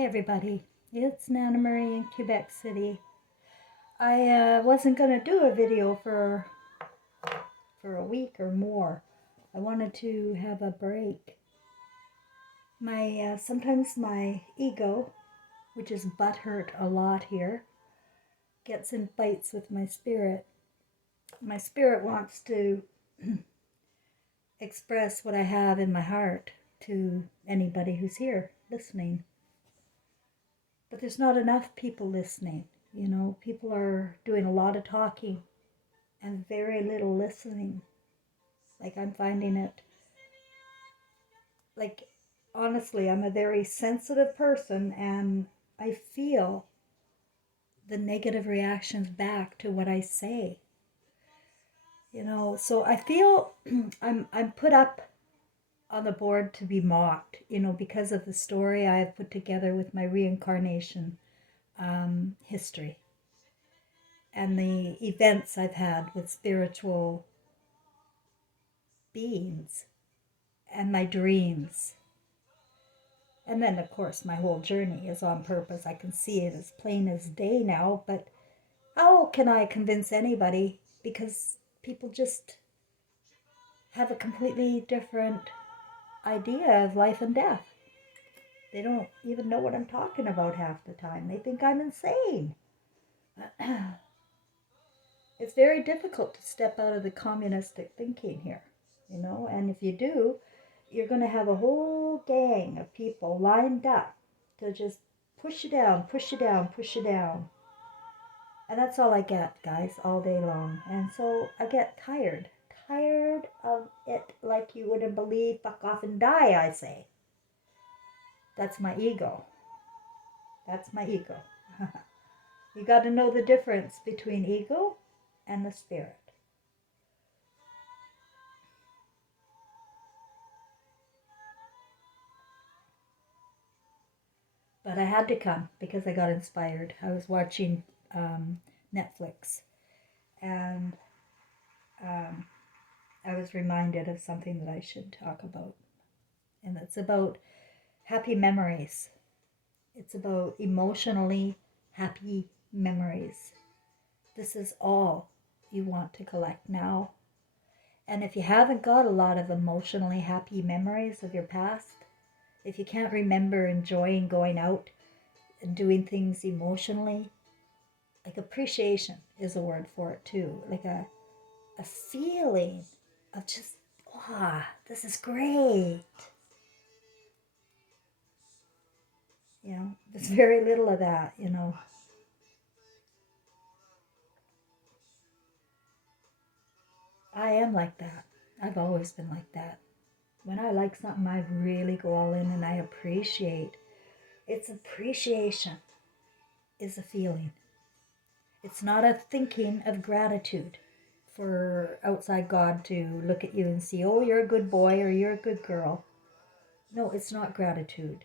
Hi everybody, it's Nana Marie in Quebec City. I wasn't going to do a video for a week or more. I wanted to have a break. Sometimes my ego, which is butthurt a lot here, gets in fights with my spirit. My spirit wants to express what I have in my heart to anybody who's here listening. But there's not enough people listening. You know, people are doing a lot of talking and very little listening. Like, I'm finding it, like, honestly, I'm a very sensitive person and I feel the negative reactions back to what I say. You know, so I feel I'm put up on the board to be mocked, you know, because of the story I have put together with my reincarnation history and the events I've had with spiritual beings and my dreams. And then, of course, my whole journey is on purpose. I can see it as plain as day now, but how can I convince anybody? Because people just have a completely different idea of life and death. They don't even know what I'm talking about half the time. They think I'm insane. It's very difficult to step out of the communistic thinking here, you know, and if you do, you're going to have a whole gang of people lined up to just push you down, push you down, push you down. And that's all I get, guys, all day long. And so I get tired of it, like you wouldn't believe. Fuck off and die, I say. That's my ego. That's my ego. You got to know the difference between ego and the spirit. But I had to come because I got inspired. I was watching Netflix and um, I was reminded of something that I should talk about. And it's about happy memories. It's about emotionally happy memories. This is all you want to collect now. And if you haven't got a lot of emotionally happy memories of your past, if you can't remember enjoying going out and doing things emotionally, like appreciation is a word for it too. Like a feeling of just, this is great. You know, there's very little of that, you know. I am like that. I've always been like that. When I like something, I really go all in and I appreciate. It's appreciation is a feeling. It's not a thinking of gratitude for outside God to look at you and see, oh, you're a good boy or you're a good girl. No, it's not gratitude.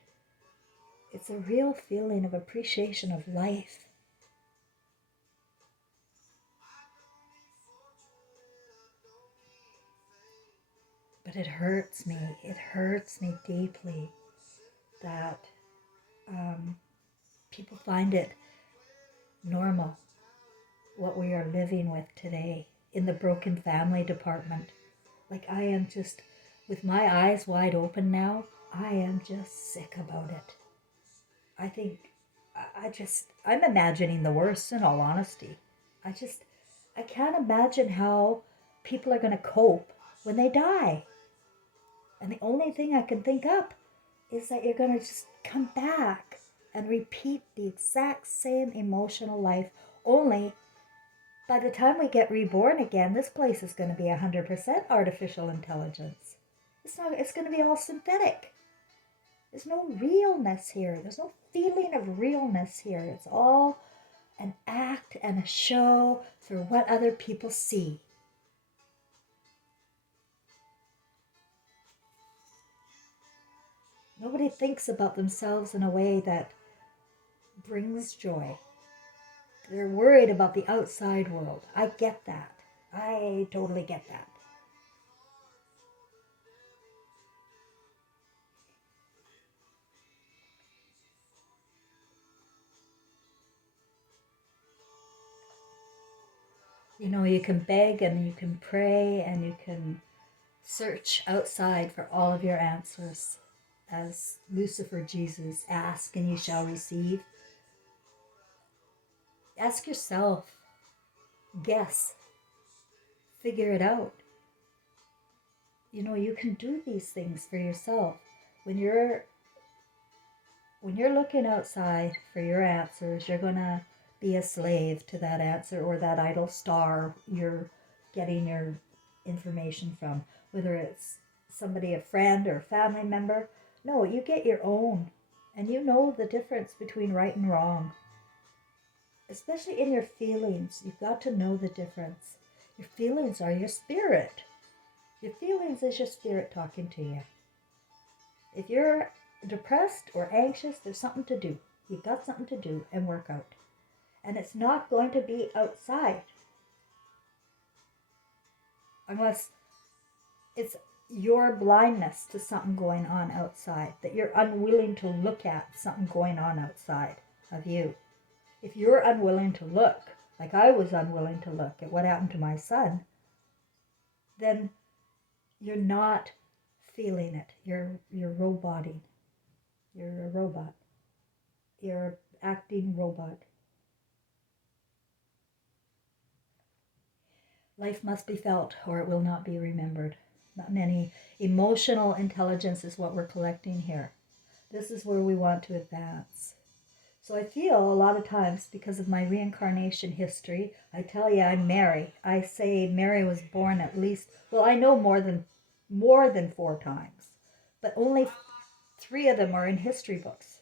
It's a real feeling of appreciation of life. But it hurts me. It hurts me deeply that people find it normal what we are living with today in the broken family department. Like, I am just, with my eyes wide open now, I am just sick about it. I think, I'm imagining the worst in all honesty. I can't imagine how people are going to cope when they die. And the only thing I can think up is that you're going to just come back and repeat the exact same emotional life, only by the time we get reborn again, this place is going to be 100% artificial intelligence. It's going to be all synthetic. There's no realness here. There's no feeling of realness here. It's all an act and a show for what other people see. Nobody thinks about themselves in a way that brings joy. They're worried about the outside world. I get that. I totally get that. You know, you can beg and you can pray and you can search outside for all of your answers. As Lucifer Jesus, ask and you shall receive. Ask yourself, guess, figure it out. You know, you can do these things for yourself. When you're looking outside for your answers, you're going to be a slave to that answer or that idle star you're getting your information from, whether it's somebody, a friend or a family member. No, you get your own, and you know the difference between right and wrong. Especially in your feelings, you've got to know the difference. Your feelings are your spirit. Your feelings is your spirit talking to you. If you're depressed or anxious, there's something to do. You've got something to do and work out. And it's not going to be outside. Unless it's your blindness to something going on outside, that you're unwilling to look at something going on outside of you. If you're unwilling to look, like I was unwilling to look at what happened to my son, then you're not feeling it. You're roboting. You're a robot. You're an acting robot. Life must be felt or it will not be remembered. Not many. Emotional intelligence is what we're collecting here. This is where we want to advance. So I feel a lot of times, because of my reincarnation history, I tell you I'm Mary. I say Mary was born at least, well, I know more than 4 times, but only 3 of them are in history books.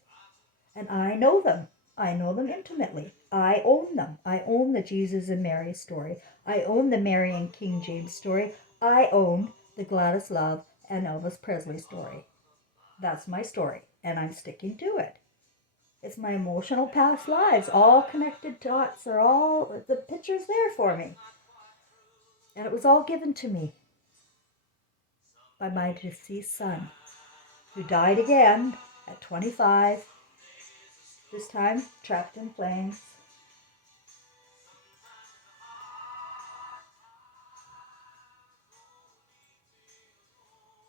And I know them. I know them intimately. I own them. I own the Jesus and Mary story. I own the Mary and King James story. I own the Gladys Love and Elvis Presley story. That's my story, and I'm sticking to it. It's my emotional past lives. All connected dots are all, the picture's there for me. And it was all given to me by my deceased son, who died again at 25, this time trapped in flames.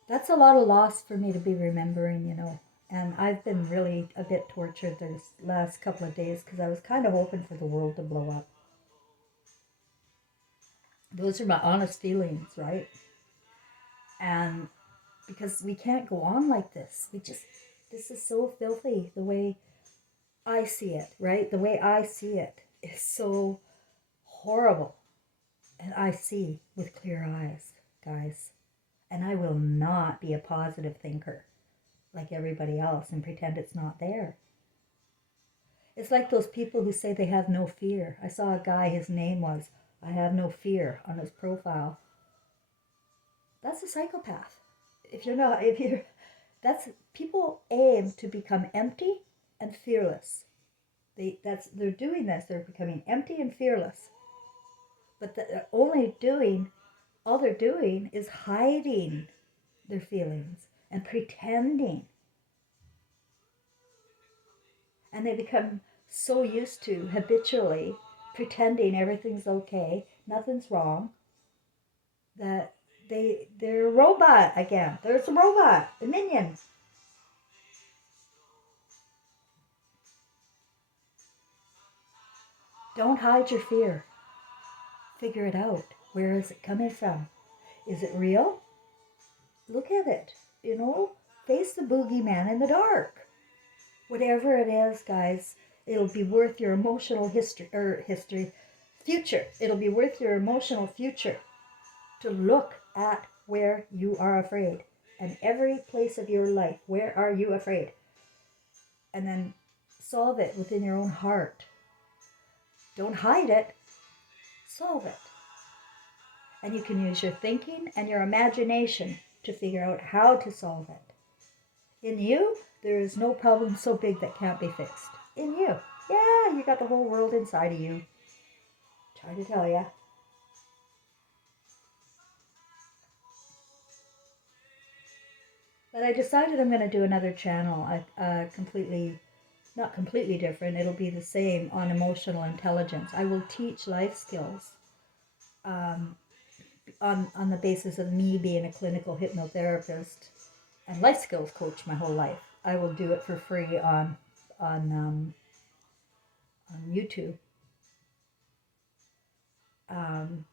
That's a lot of loss for me to be remembering, you know. And I've been really a bit tortured this last couple of days because I was kind of hoping for the world to blow up. Those are my honest feelings, right? And because we can't go on like this. This is so filthy the way I see it, right? The way I see it is so horrible. And I see with clear eyes, guys. And I will not be a positive thinker like everybody else and pretend it's not there. It's like those people who say they have no fear. I saw a guy, his name was I have no fear on his profile. That's a psychopath. If you're, that's, people aim to become empty and fearless. They're doing this. They're becoming empty and fearless. But all they're doing is hiding their feelings and pretending. And they become so used to habitually pretending everything's okay, nothing's wrong, that they're a robot again. There's a robot, the minions. Don't hide your fear. Figure it out. Where is it coming from? Is it real? Look at it. You know, face the boogeyman in the dark. Whatever it is, guys, it'll be worth your emotional future. It'll be worth your emotional future to look at where you are afraid, and every place of your life, where are you afraid? And then solve it within your own heart. Don't hide it, solve it. And you can use your thinking and your imagination to figure out how to solve it. In you, there is no problem so big that can't be fixed. In you. Yeah, you got the whole world inside of you. Try to tell you. But I decided I'm going to do another channel, not completely different, it'll be the same, on emotional intelligence. I will teach life skills um, on the basis of me being a clinical hypnotherapist and life skills coach my whole life. I will do it for free on um, on YouTube, um,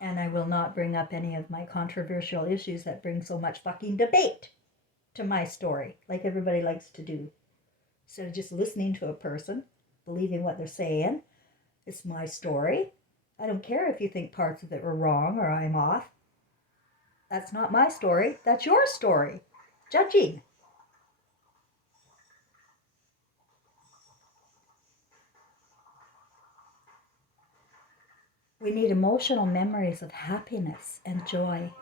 and I will not bring up any of my controversial issues that bring so much fucking debate to my story, like everybody likes to do. Instead of just listening to a person, believing what they're saying, it's my story. I don't care if you think parts of it were wrong or I'm off. That's not my story. That's your story. Judging. We need emotional memories of happiness and joy.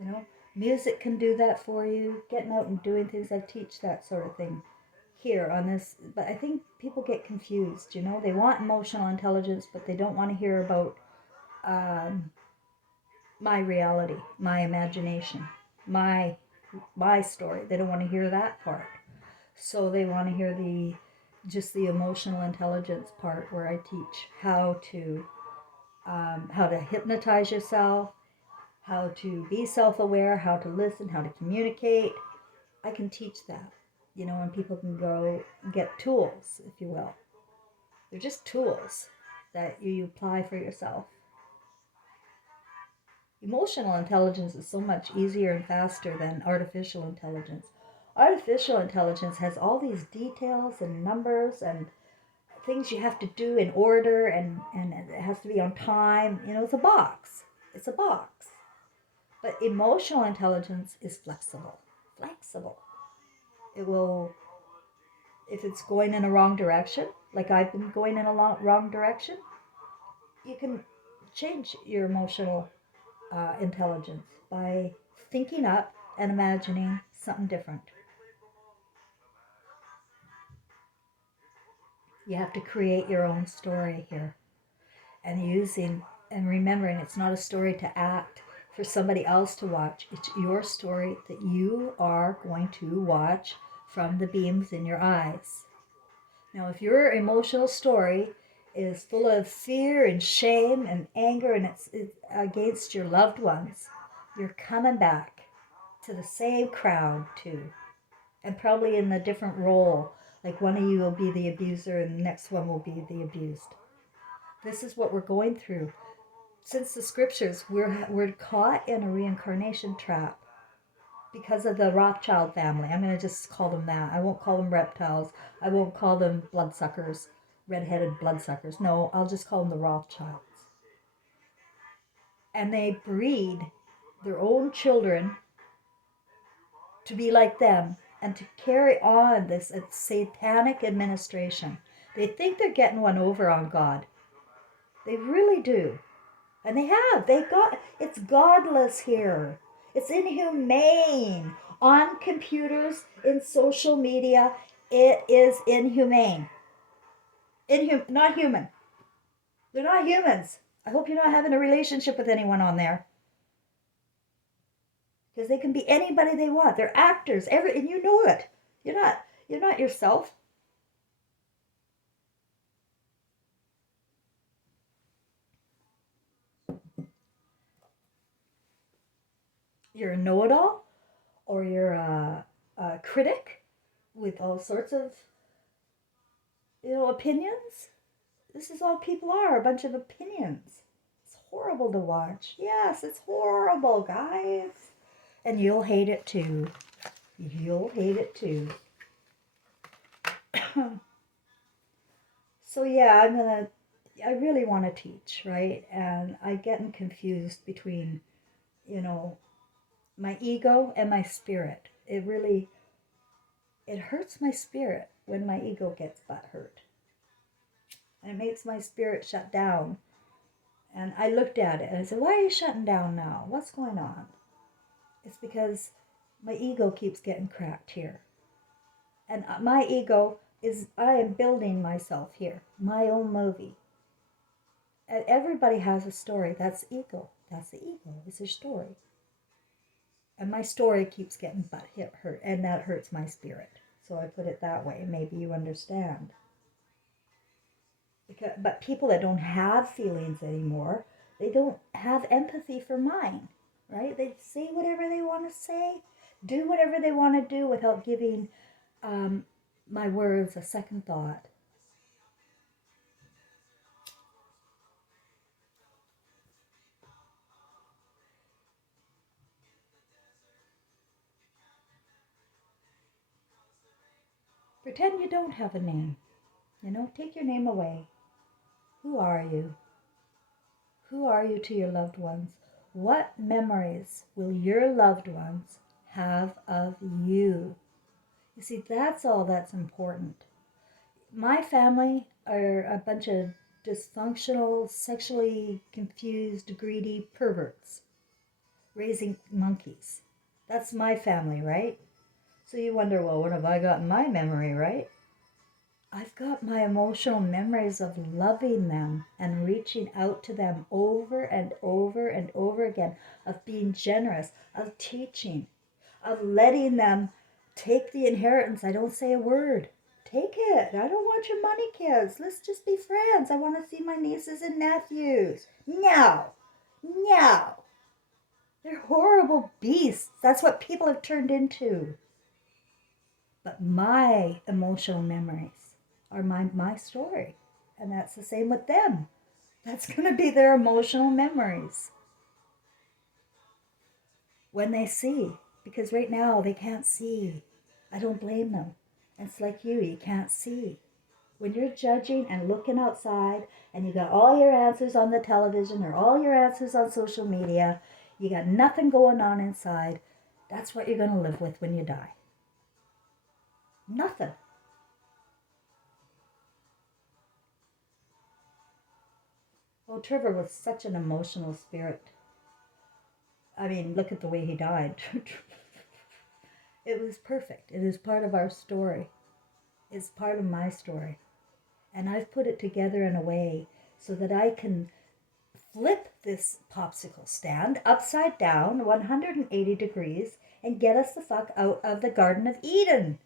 You know, music can do that for you. Getting out and doing things, I teach that sort of thing here on this. But I think people get confused. You know, they want emotional intelligence, but they don't want to hear about um, my reality, my imagination, my my story. They don't want to hear that part. So they want to hear the emotional intelligence part where I teach how to hypnotize yourself, how to be self-aware, how to listen, how to communicate. I can teach that, you know, and people can go get tools, if you will. They're just tools that you apply for yourself. Emotional intelligence is so much easier and faster than artificial intelligence. Artificial intelligence has all these details and numbers and things you have to do in order, and it has to be on time. You know, it's a box. It's a box. But emotional intelligence is flexible. Flexible. It will, if it's going in a wrong direction, like I've been going in a wrong direction, you can change your emotional intelligence by thinking up and imagining something different. You have to create your own story here, and using and remembering it's not a story to act for somebody else to watch. It's your story that you are going to watch from the beams in your eyes. Now, if your emotional story is full of fear and shame and anger and it's against your loved ones, you're coming back to the same crowd too, and probably in a different role. Like one of you will be the abuser and the next one will be the abused. This is what we're going through. Since the scriptures, we're caught in a reincarnation trap because of the Rothschild family. I'm going to just call them that. I won't call them reptiles. I won't call them bloodsuckers, red-headed bloodsuckers. No, I'll just call them the Rothschilds. And they breed their own children to be like them and to carry on this satanic administration. They think they're getting one over on God. They really do. And they have. They got. It's godless here. It's inhumane. On computers, in social media, it is inhumane. Not human. They're not humans. I hope you're not having a relationship with anyone on there. Because they can be anybody they want. They're actors. And you know it. You're not yourself. You're a know-it-all, or you're a critic with all sorts of opinions. This is all people are, a bunch of opinions. It's horrible to watch. Yes, it's horrible, guys. And you'll hate it too. You'll hate it too. So yeah, I really want to teach, right? And I'm getting confused between, you know, my ego and my spirit. It hurts my spirit when my ego gets butt hurt. And it makes my spirit shut down. And I looked at it and I said, why are you shutting down now? What's going on? It's because my ego keeps getting cracked here. And my ego is, I am building myself here, my own movie. And everybody has a story. That's ego. That's the ego. It's their story. And my story keeps getting hurt, and that hurts my spirit. So I put it that way. Maybe you understand. But people that don't have feelings anymore, they don't have empathy for mine, right? They say whatever they want to say, do whatever they want to do without giving um, my words a second thought. Pretend you don't have a name. Take your name away. Who are you? Who are you to your loved ones? What memories will your loved ones have of you? You see, that's all that's important. My family are a bunch of dysfunctional, sexually confused, greedy perverts raising monkeys. That's my family, right? So you wonder, well, what have I got in my memory, right? I've got my emotional memories of loving them and reaching out to them over and over and over again, of being generous, of teaching, of letting them take the inheritance. I don't say a word. Take it. I don't want your money, kids. Let's just be friends. I want to see my nieces and nephews. No. No. They're horrible beasts. That's what people have turned into. But my emotional memories are my story. And that's the same with them. That's going to be their emotional memories when they see. Because right now they can't see. I don't blame them. It's like you can't see. When you're judging and looking outside and you got all your answers on the television or all your answers on social media, you got nothing going on inside, that's what you're going to live with when you die. Nothing. Well, Trevor was such an emotional spirit. I mean, look at the way he died. It was perfect. It is part of our story. It's part of my story. And I've put it together in a way so that I can flip this popsicle stand upside down 180 degrees and get us the fuck out of the Garden of Eden.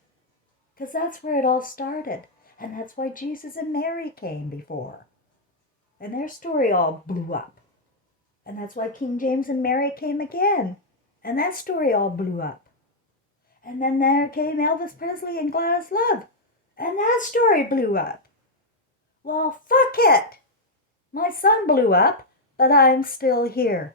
Because that's where it all started. And that's why Jesus and Mary came before. And their story all blew up. And that's why King James and Mary came again. And that story all blew up. And then there came Elvis Presley and Gladys Love. And that story blew up. Well, fuck it. My son blew up, but I'm still here.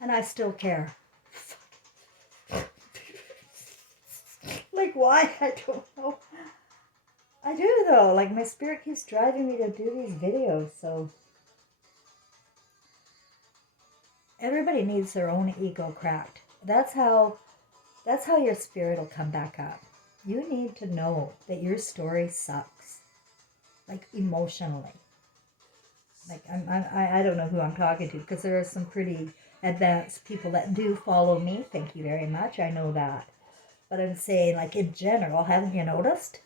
And I still care. Like, why? I don't know. I do, though. Like, my spirit keeps driving me to do these videos, so. Everybody needs their own ego cracked. That's how your spirit will come back up. You need to know that your story sucks. Like, emotionally. Like, I don't know who I'm talking to, because there are some pretty advanced people that do follow me. Thank you very much. I know that. But I'm saying, like, in general, haven't you noticed?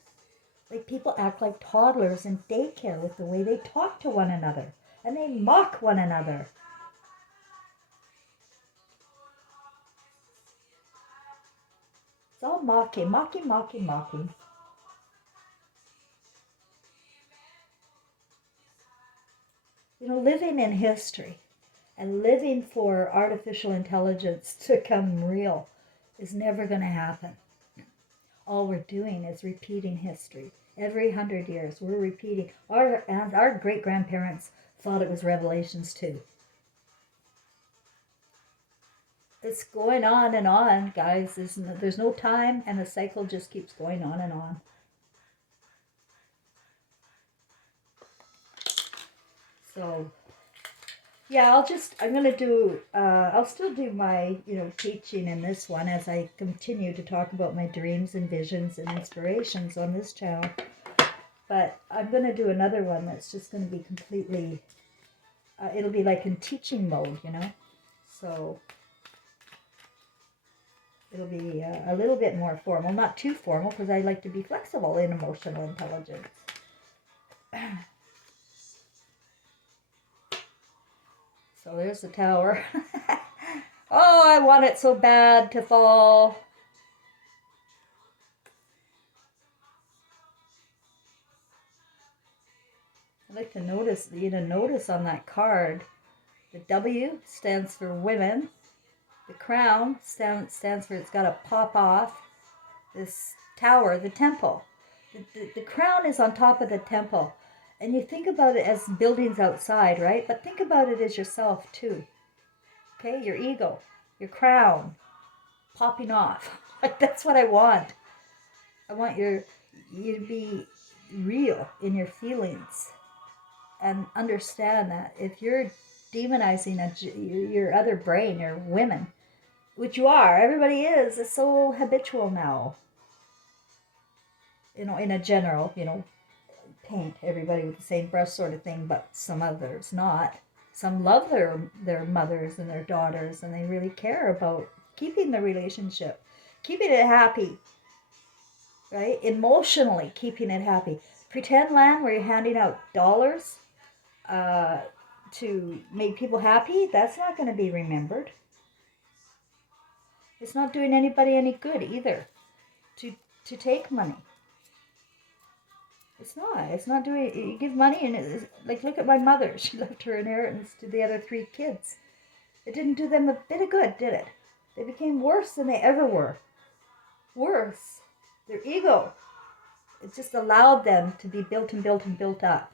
Like, people act like toddlers in daycare with the way they talk to one another. And they mock one another. It's all mocking. Living in history and living for artificial intelligence to come real is never going to happen. All we're doing is repeating history. Every 100 years, we're repeating. Our great-grandparents thought it was Revelations 2. It's going on, guys. There's no time, and the cycle just keeps going on and on. So, yeah, I'm going to do, I'll still do my, teaching in this one as I continue to talk about my dreams and visions and inspirations on this channel. But I'm going to do another one that's just going to be completely, it'll be like in teaching mode, So, it'll be a little bit more formal, not too formal, because I like to be flexible in emotional intelligence. So there's the tower. Oh, I want it so bad to fall. to notice on that card, the W stands for women. The crown stands for it's got to pop off. This tower, the temple. The crown is on top of the temple. And you think about it as buildings outside, right? But think about it as yourself too. Okay, your ego, your crown popping off. Like that's what I want. I want you to be real in your feelings and understand that if you're demonizing your other brain, your women, which you are, everybody is, it's so habitual now. In a general, paint everybody with the same brush sort of thing, but some others not. Some love their mothers and their daughters, and they really care about keeping the relationship, keeping it happy, right? Emotionally keeping it happy. Pretend land where you're handing out dollars to make people happy, that's not going to be remembered. It's not doing anybody any good either to take money. It's not doing, you give money and it's like, look at my mother. She left her inheritance to the other 3 kids. It didn't do them a bit of good, did it? They became worse than they ever were. Worse. Their ego. It just allowed them to be built and built and built up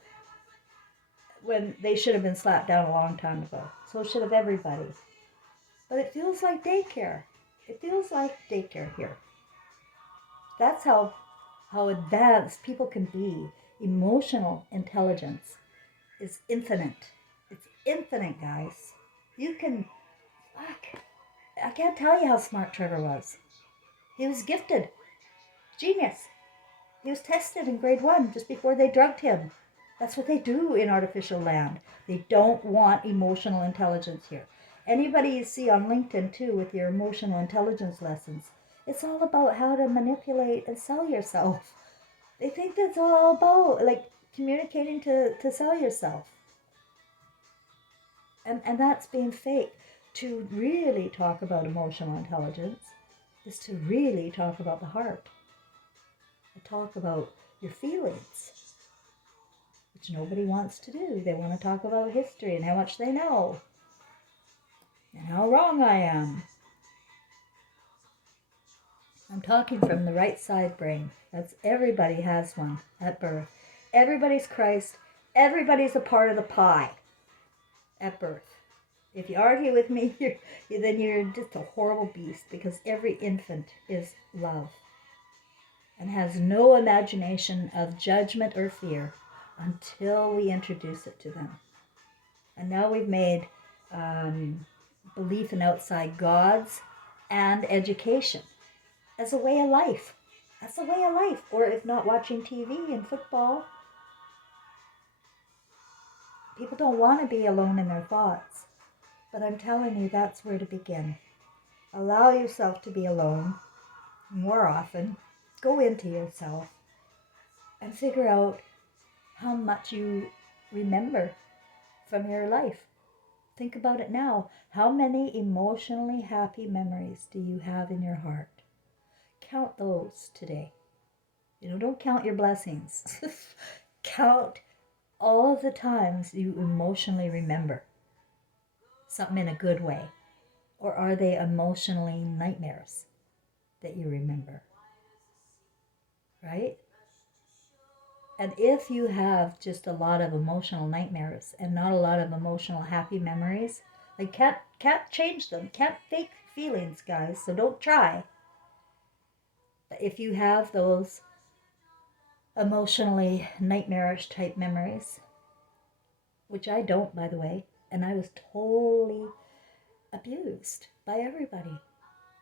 when they should have been slapped down a long time ago. So should have everybody. But it feels like daycare. It feels like daycare here. That's how advanced people can be. Emotional intelligence is infinite. It's infinite, guys. You can, I can't tell you how smart Trevor was. He was gifted. Genius. He was tested in grade 1 just before they drugged him. That's what they do in artificial land. They don't want emotional intelligence here. Anybody you see on LinkedIn too with your emotional intelligence lessons, it's all about how to manipulate and sell yourself. They think that's all about like communicating to sell yourself. And that's being fake. To really talk about emotional intelligence is to really talk about the heart. To talk about your feelings, which nobody wants to do. They want to talk about history and how much they know and how wrong I am. I'm talking from the right side brain. That's everybody has one at birth. Everybody's Christ. Everybody's a part of the pie at birth. If you argue with me, then you're just a horrible beast, because every infant is love and has no imagination of judgment or fear until we introduce it to them. And now we've made belief in outside gods and education as a way of life. That's a way of life. Or if not, watching TV and football. People don't want to be alone in their thoughts. But I'm telling you, that's where to begin. Allow yourself to be alone more often. Go into yourself and figure out how much you remember from your life. Think about it now. How many emotionally happy memories do you have in your heart? Count those today. Don't count your blessings. Count all of the times you emotionally remember something in a good way. Or are they emotionally nightmares that you remember? Right? And if you have just a lot of emotional nightmares and not a lot of emotional happy memories, like can't change them. Can't fake feelings, guys. So don't try. But if you have those emotionally nightmarish type memories, which I don't, by the way, and I was totally abused by everybody.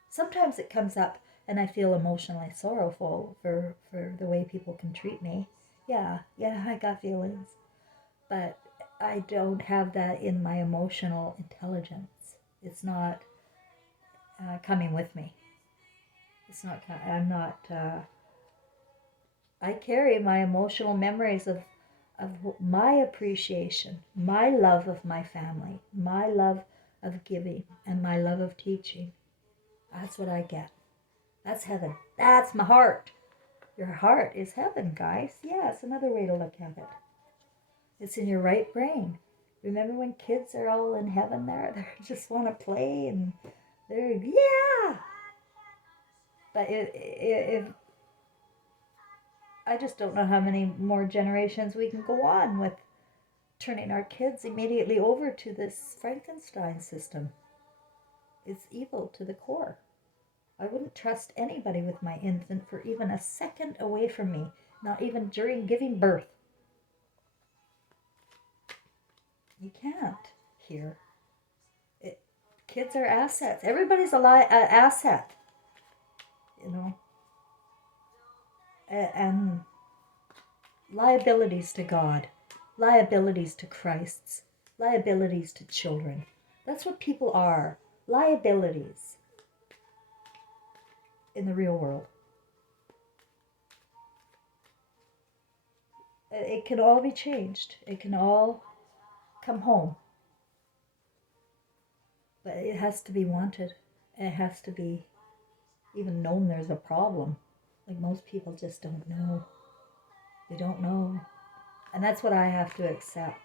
Sometimes it comes up and I feel emotionally sorrowful for the way people can treat me. Yeah, I got feelings. But I don't have that in my emotional intelligence. It's not coming with me. It's not, I'm not, I carry my emotional memories of my appreciation, my love of my family, my love of giving, and my love of teaching. That's what I get. That's heaven. That's my heart. Your heart is heaven, guys. Yeah, it's another way to look at it. It's in your right brain. Remember when kids are all in heaven there? They just want to play and they're, yeah. But if I just don't know how many more generations we can go on with turning our kids immediately over to this Frankenstein system. It's evil to the core. I wouldn't trust anybody with my infant for even a second away from me, not even during giving birth. You can't here. Kids are assets. Everybody's an asset, you know. And liabilities to God, liabilities to Christ's, liabilities to children. That's what people are. Liabilities in the real world. It can all be changed. It can all come home. But it has to be wanted. It has to be even known there's a problem. Like most people just don't know. They don't know. And that's what I have to accept.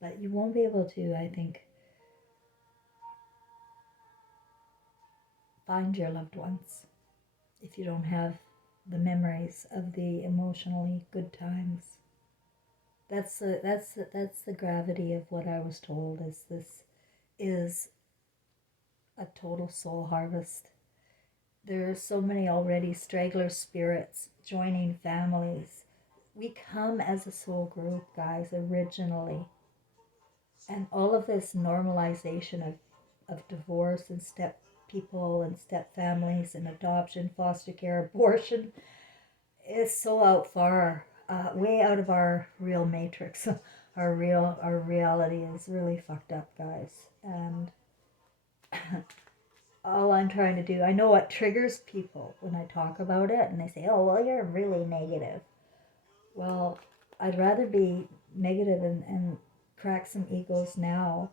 But you won't be able to, I think, find your loved ones if you don't have the memories of the emotionally good times. That's the gravity of what I was told. Is this is a total soul harvest. There are so many already straggler spirits joining families. We come as a soul group, guys, originally. And all of this normalization of divorce and step people and step families and adoption, foster care, abortion is so out far, way out of our real matrix. Our reality is really fucked up, guys. And all I'm trying to do, I know what triggers people when I talk about it, and they say, "Oh, well, you're really negative." Well, I'd rather be negative and crack some egos now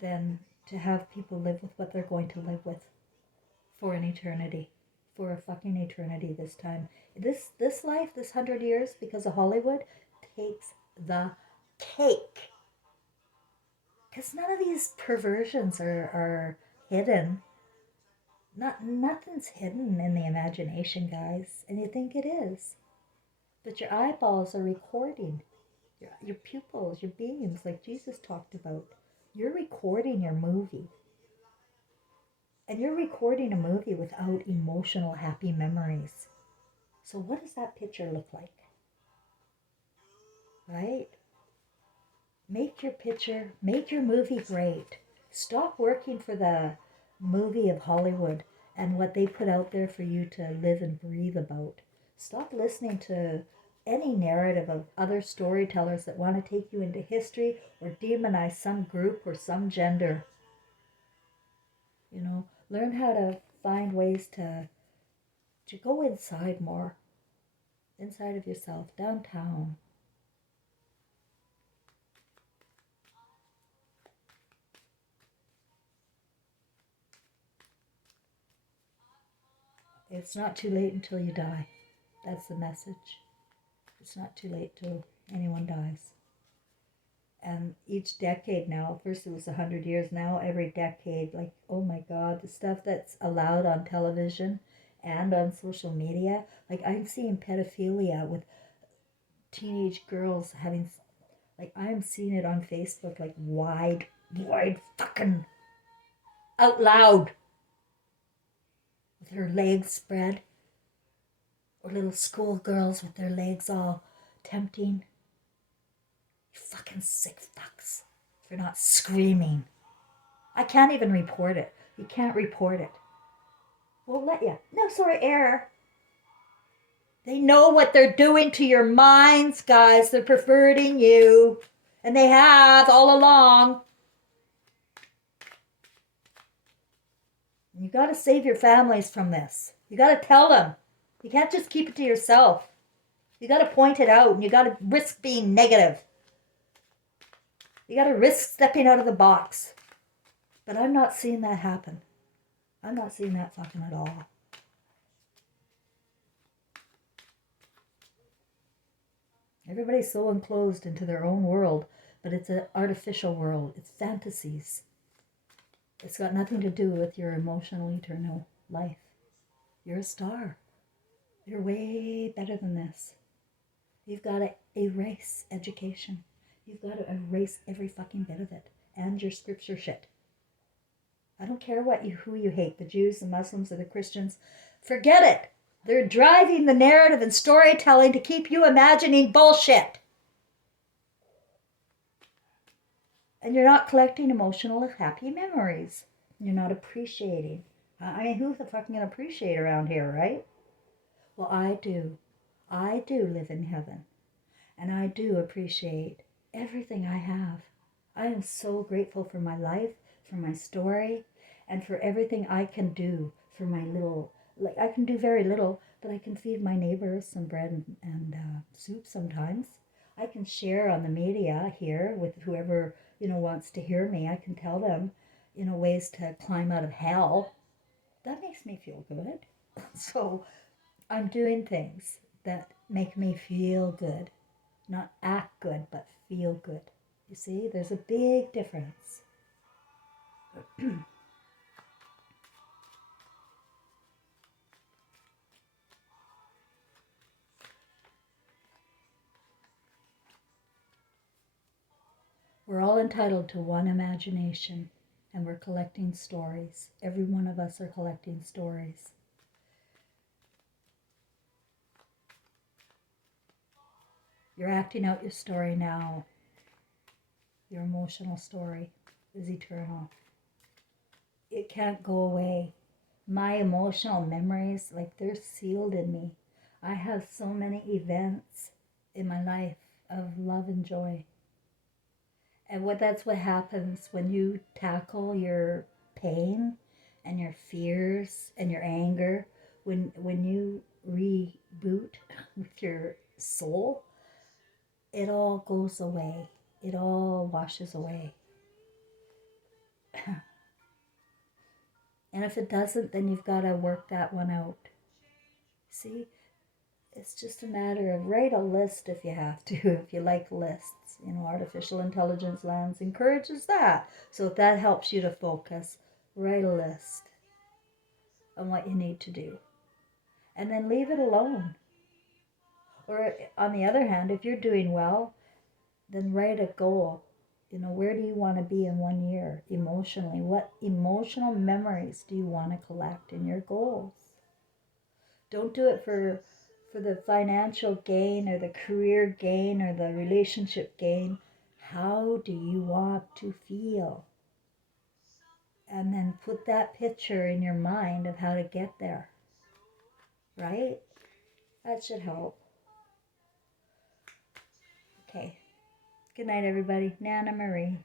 than to have people live with what they're going to live with for an eternity, for a fucking eternity this time. This life, this 100 years, because of Hollywood, takes the cake. Because none of these perversions are hidden. Nothing's hidden in the imagination, guys, and you think it is. But your eyeballs are recording. Your pupils, your beams, like Jesus talked about. You're recording your movie. And you're recording a movie without emotional, happy memories. So what does that picture look like? Right? Make your picture, make your movie great. Stop working for the movie of Hollywood and what they put out there for you to live and breathe about. Stop listening to any narrative of other storytellers that want to take you into history or demonize some group or some gender. You know, learn how to find ways to go inside more, inside of yourself, downtown. It's not too late until you die. That's the message. It's not too late till anyone dies. And each decade now, first it was 100 years, now every decade, like, oh my God, the stuff that's allowed on television and on social media. Like, I'm seeing pedophilia with teenage girls having, like, I'm seeing it on Facebook, like, wide fucking out loud. With her legs spread. Or little schoolgirls with their legs all tempting. You fucking sick fucks for not screaming. I can't even report it. You can't report it. Won't let you. No, sorry, error. They know what they're doing to your minds, guys. They're perverting you. And they have all along. You gotta save your families from this. You gotta tell them. You can't just keep it to yourself. You gotta point it out and you gotta risk being negative. You gotta risk stepping out of the box. But I'm not seeing that happen. I'm not seeing that fucking at all. Everybody's so enclosed into their own world, but it's an artificial world. It's fantasies. It's got nothing to do with your emotional, eternal life. You're a star. You're way better than this. You've got to erase education. You've got to erase every fucking bit of it. And your scripture shit. I don't care who you hate, the Jews, the Muslims, or the Christians. Forget it. They're driving the narrative and storytelling to keep you imagining bullshit. And you're not collecting emotional, happy memories. You're not appreciating. I mean, who's the fucking gonna appreciate around here, right? Well, I do. I do live in heaven. And I do appreciate everything I have. I am so grateful for my life, for my story, and for everything I can do for my little, like I can do very little, but I can feed my neighbors some bread and soup sometimes. I can share on the media here with whoever, wants to hear me. I can tell them, ways to climb out of hell. That makes me feel good. So I'm doing things that make me feel good. Not act good, but feel good. You see, there's a big difference. We're all entitled to one imagination, and we're collecting stories. Every one of us are collecting stories. You're acting out your story now. Your emotional story is eternal. It can't go away. My emotional memories, like they're sealed in me. I have so many events in my life of love and joy. And that's what happens when you tackle your pain and your fears and your anger. When you reboot with your soul, it all goes away. It all washes away. And if it doesn't, then you've got to work that one out. See, it's just a matter of write a list if you have to, if you like lists. Artificial intelligence lands encourages that. So if that helps you to focus, write a list on what you need to do. And then leave it alone. Or on the other hand, if you're doing well, then write a goal. Where do you want to be in 1 year emotionally? What emotional memories do you want to collect in your goals? Don't do it for the financial gain or the career gain or the relationship gain. How do you want to feel? And then put that picture in your mind of how to get there. Right? That should help. Okay. Good night, everybody. Nana Marie.